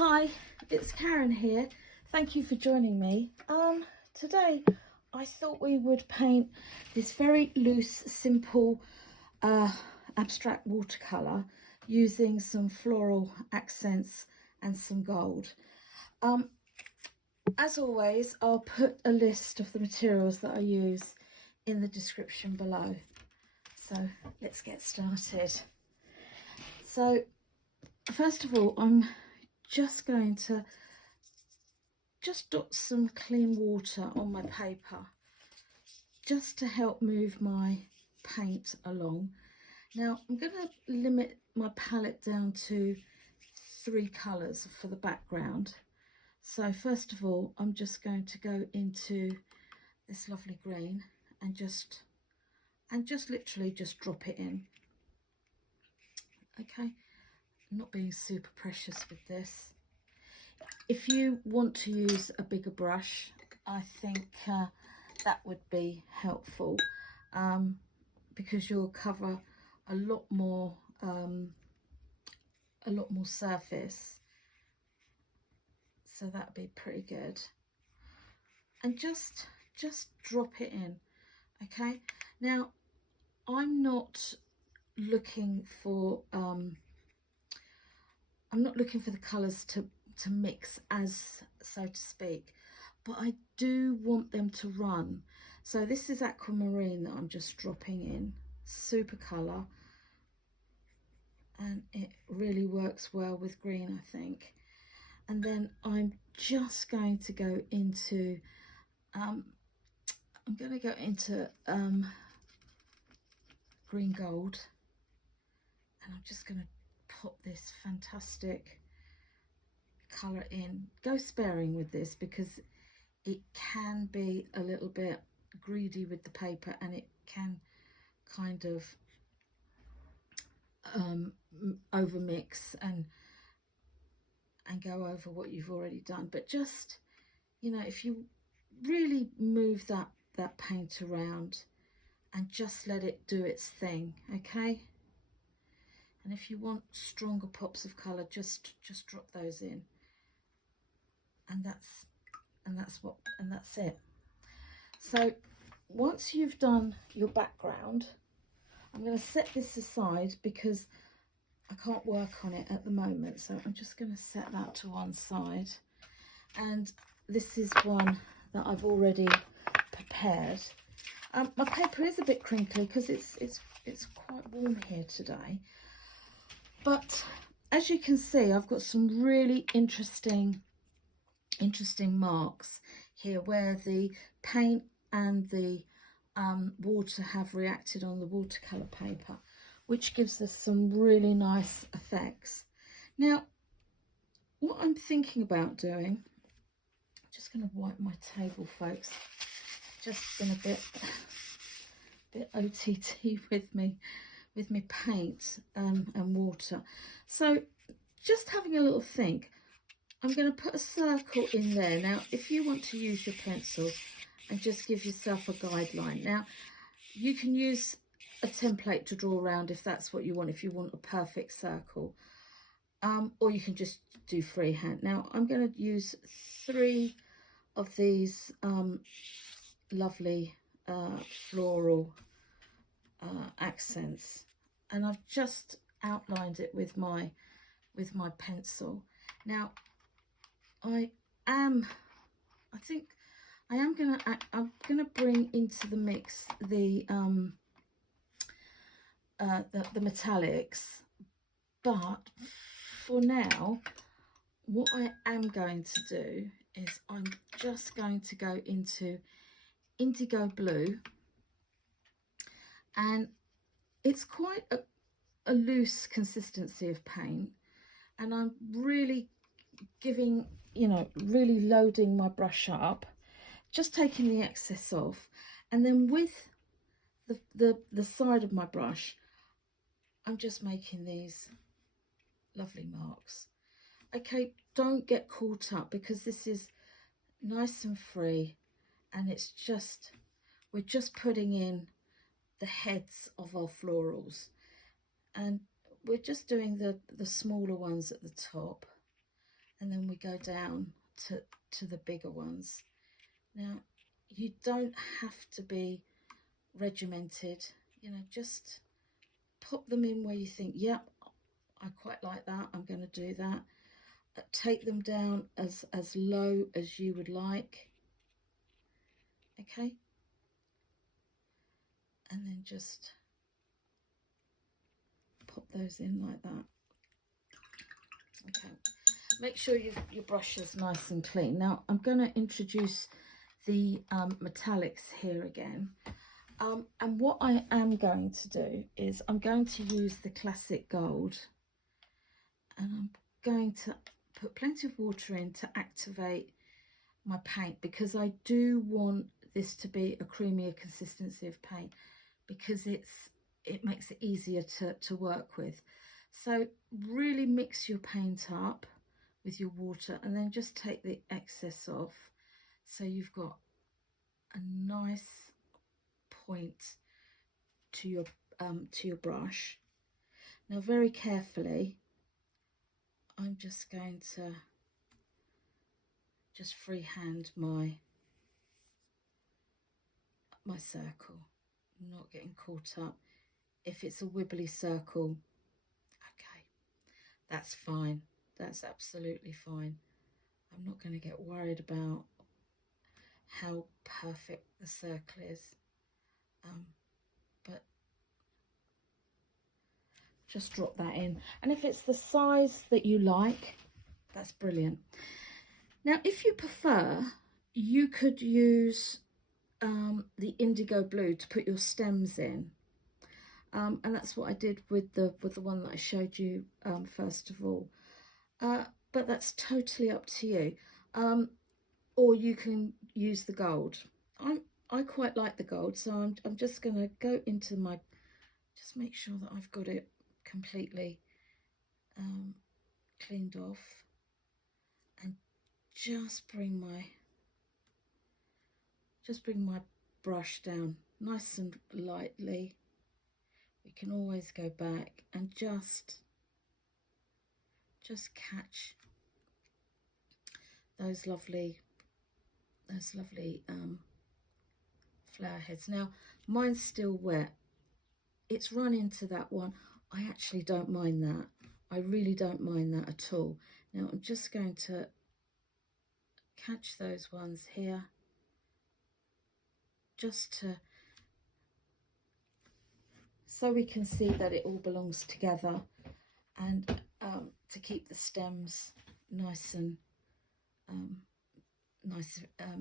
Hi, it's Karen here. Thank you for joining me. Today I thought we would paint this very loose, simple abstract watercolour using some floral accents and some gold. As always, I'll put a list of the materials that I use in the description below. So let's get started. So first of all, I'm just going to dot some clean water on my paper just to help move my paint along. Now I'm going to limit my palette down to 3 colours for the background. So first of all, I'm just going to go into this lovely green and just literally just drop it in. Okay, I'm not being super precious with this. If you want to use a bigger brush, I think that would be helpful because you'll cover a lot more surface, so that'd be pretty good. And just drop it in. Okay, now I'm not looking for the colours to mix, as so to speak, but I do want them to run. So this is aquamarine that I'm just dropping in, super colour, and it really works well with green, I think. And then I'm just going to go into green gold, and I'm just going to pop this fantastic colour in. Go sparing with this because it can be a little bit greedy with the paper, and it can kind of over mix and go over what you've already done. But just, you know, if you really move that paint around and just let it do its thing, okay? And if you want stronger pops of colour, just drop those in, and that's it. So once you've done your background, I'm going to set this aside because I can't work on it at the moment, so I'm just going to set that to one side. And this is one that I've already prepared. My paper is a bit crinkly because it's quite warm here today, but as you can see, I've got some really interesting marks here where the paint and the water have reacted on the watercolour paper, which gives us some really nice effects. Now, what I'm thinking about doing, I'm just going to wipe my table, folks. Just been a bit OTT with me paint and water. So just having a little think, I'm going to put a circle in there. Now, if you want to use your pencil and just give yourself a guideline. Now, you can use a template to draw around if that's what you want, if you want a perfect circle. Or you can just do freehand. Now, I'm going to use 3 of these lovely floral accents, and I've just outlined it with my pencil. Now, I'm gonna bring into the mix the metallics, but for now, what I am going to do is I'm just going to go into indigo blue, and it's quite a loose consistency of paint, and I'm really giving, you know, really loading my brush up, just taking the excess off, and then with the side of my brush, I'm just making these lovely marks. Okay, don't get caught up because this is nice and free, and it's just, we're just putting in the heads of our florals, and we're just doing the smaller ones at the top, and then we go down to the bigger ones. Now, you don't have to be regimented, you know, just pop them in where you think, yep, I quite like that, I'm going to do that. Take them down as low as you would like, okay, and then just pop those in like that. Okay, make sure your brush is nice and clean. Now I'm going to introduce the metallics here again, and what I am going to do is I'm going to use the classic gold, and I'm going to put plenty of water in to activate my paint, because I do want this to be a creamier consistency of paint, because it makes it easier to work with. So really mix your paint up with your water, and then just take the excess off, so you've got a nice point to your brush. Now very carefully, I'm just going to just freehand my circle, not getting caught up. If it's a wibbly circle, okay, that's fine, that's absolutely fine. I'm not going to get worried about how perfect the circle is, but just drop that in, and if it's the size that you like, that's brilliant. Now if you prefer, you could use the indigo blue to put your stems in, and that's what I did with the one that I showed you first of all, but that's totally up to you, or you can use the gold. I quite like the gold, so I'm just going to go into my, just make sure that I've got it completely cleaned off, and just bring my brush down nice and lightly. We can always go back and just catch those lovely flower heads. Now mine's still wet, it's run into that one. I actually don't mind that, I really don't mind that at all. Now I'm just going to catch those ones here, just so we can see that it all belongs together, and to keep the stems nice and nice,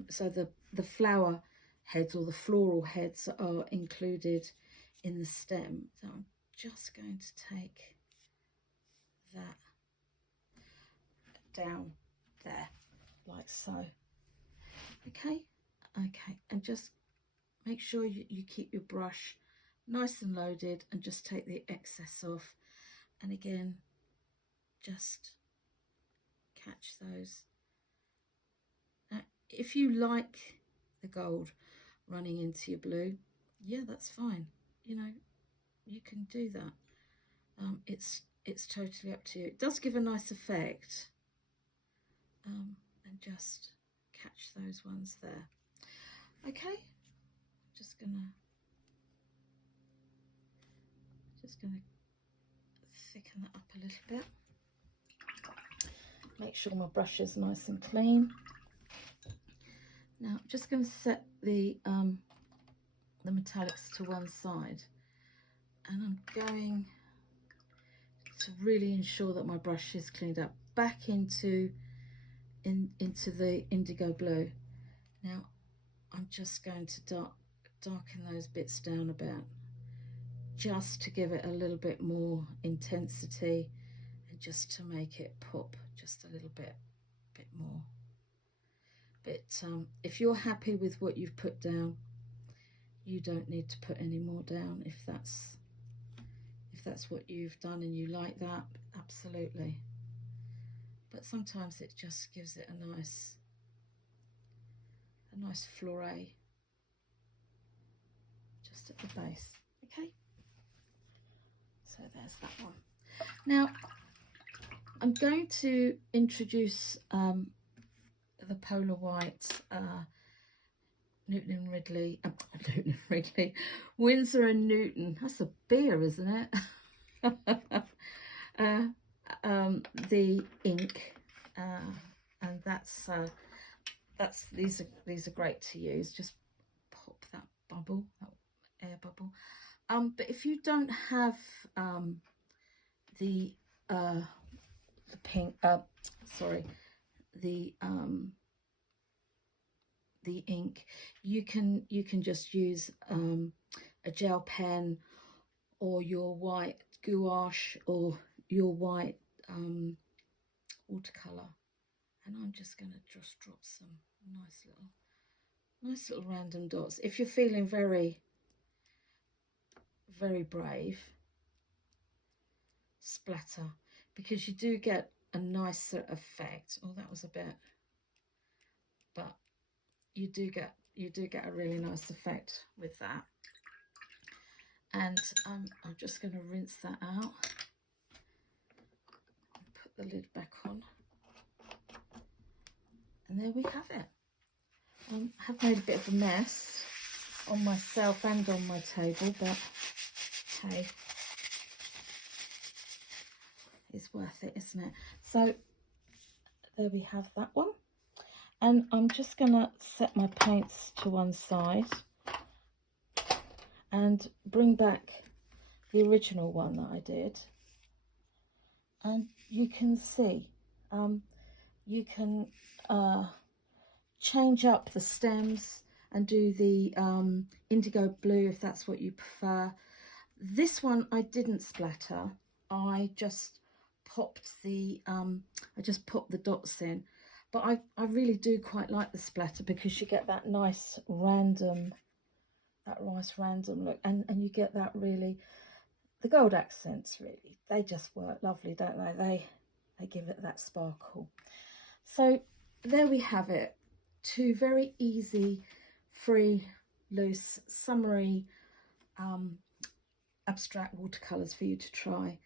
so the flower heads or the floral heads are included in the stem. So I'm just going to take that down there like so. Okay, and just make sure you keep your brush nice and loaded, and just take the excess off, and again just catch those. Now if you like the gold running into your blue, yeah, that's fine, you know, you can do that. It's totally up to you. It does give a nice effect, and just catch those ones there. Okay, just gonna thicken that up a little bit. Make sure my brush is nice and clean. Now I'm just going to set the metallics to one side, and I'm going to really ensure that my brush is cleaned up. Back into the indigo blue. Now I'm just going to darken those bits down a bit, just to give it a little bit more intensity, and just to make it pop just a little bit more. But if you're happy with what you've put down, you don't need to put any more down. If that's what you've done and you like that, absolutely. But sometimes it just gives it a nice floral just at the base. Okay, so there's that one. Now I'm going to introduce the Polar White Newton and Ridley, Newton and Ridley, Winsor and Newton. That's a beer, isn't it? The ink, and that's these are great to use. Just pop that bubble, that air bubble. But if you don't have the pink, sorry, the ink, you can just use a gel pen or your white gouache or your white watercolor, and I'm just going to just drop some nice little random dots. If you're feeling very brave, splatter, because you do get a nicer effect. Oh, that was a bit, but you do get a really nice effect with that. And I'm just going to rinse that out, put the lid back on, and there we have it. I have made a bit of a mess on myself and on my table, but hey, it's worth it, isn't it? So there we have that one, and I'm just going to set my paints to one side and bring back the original one that I did, and you can see you can change up the stems and do the indigo blue if that's what you prefer. This one I didn't splatter, I just popped the dots in, but I really do quite like the splatter because you get that nice random look, and you get that really, the gold accents really, they just work lovely, don't they? They give it that sparkle. So there we have it, two very easy, free, loose, summery abstract watercolours for you to try.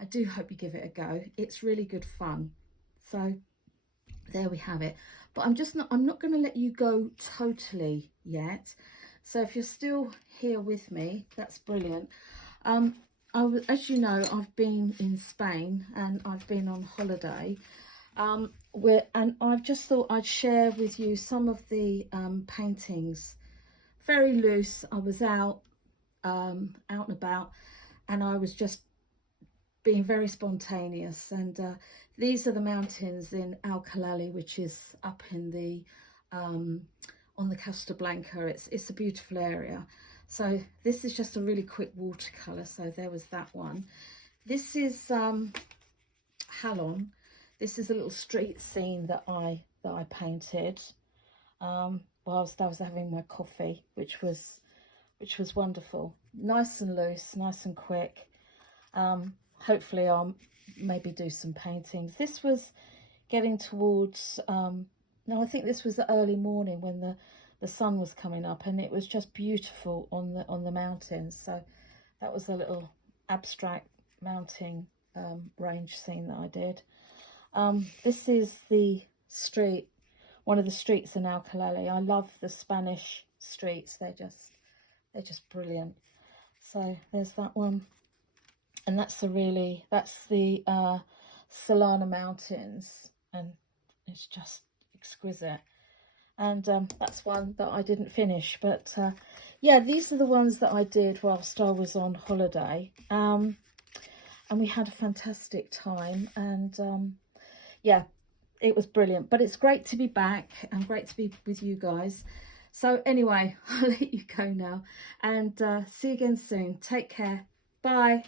I do hope you give it a go. It's really good fun. So there we have it. But I'm not going to let you go totally yet. So if you're still here with me, that's brilliant. As you know, I've been in Spain and I've been on holiday. And I've just thought I'd share with you some of the paintings. Very loose. I was out and about, and I was just being very spontaneous. And these are the mountains in Alcalali, which is up in the on the Costa Blanca. It's a beautiful area. So this is just a really quick watercolor. So there was that one. This is Halon. This is a little street scene that I painted whilst I was having my coffee, which was wonderful. Nice and loose, nice and quick. Hopefully I'll maybe do some paintings. This was getting towards no, I think this was the early morning when the sun was coming up, and it was just beautiful on the mountains. So that was a little abstract mountain range scene that I did. This is the street, one of the streets in Alcalali. I love the Spanish streets. They're just brilliant. So there's that one, and that's the Solana Mountains, and it's just exquisite. And that's one that I didn't finish, but yeah, these are the ones that I did whilst I was on holiday, and we had a fantastic time, and yeah, it was brilliant. But it's great to be back and great to be with you guys. So anyway, I'll let you go now, and see you again soon. Take care. Bye.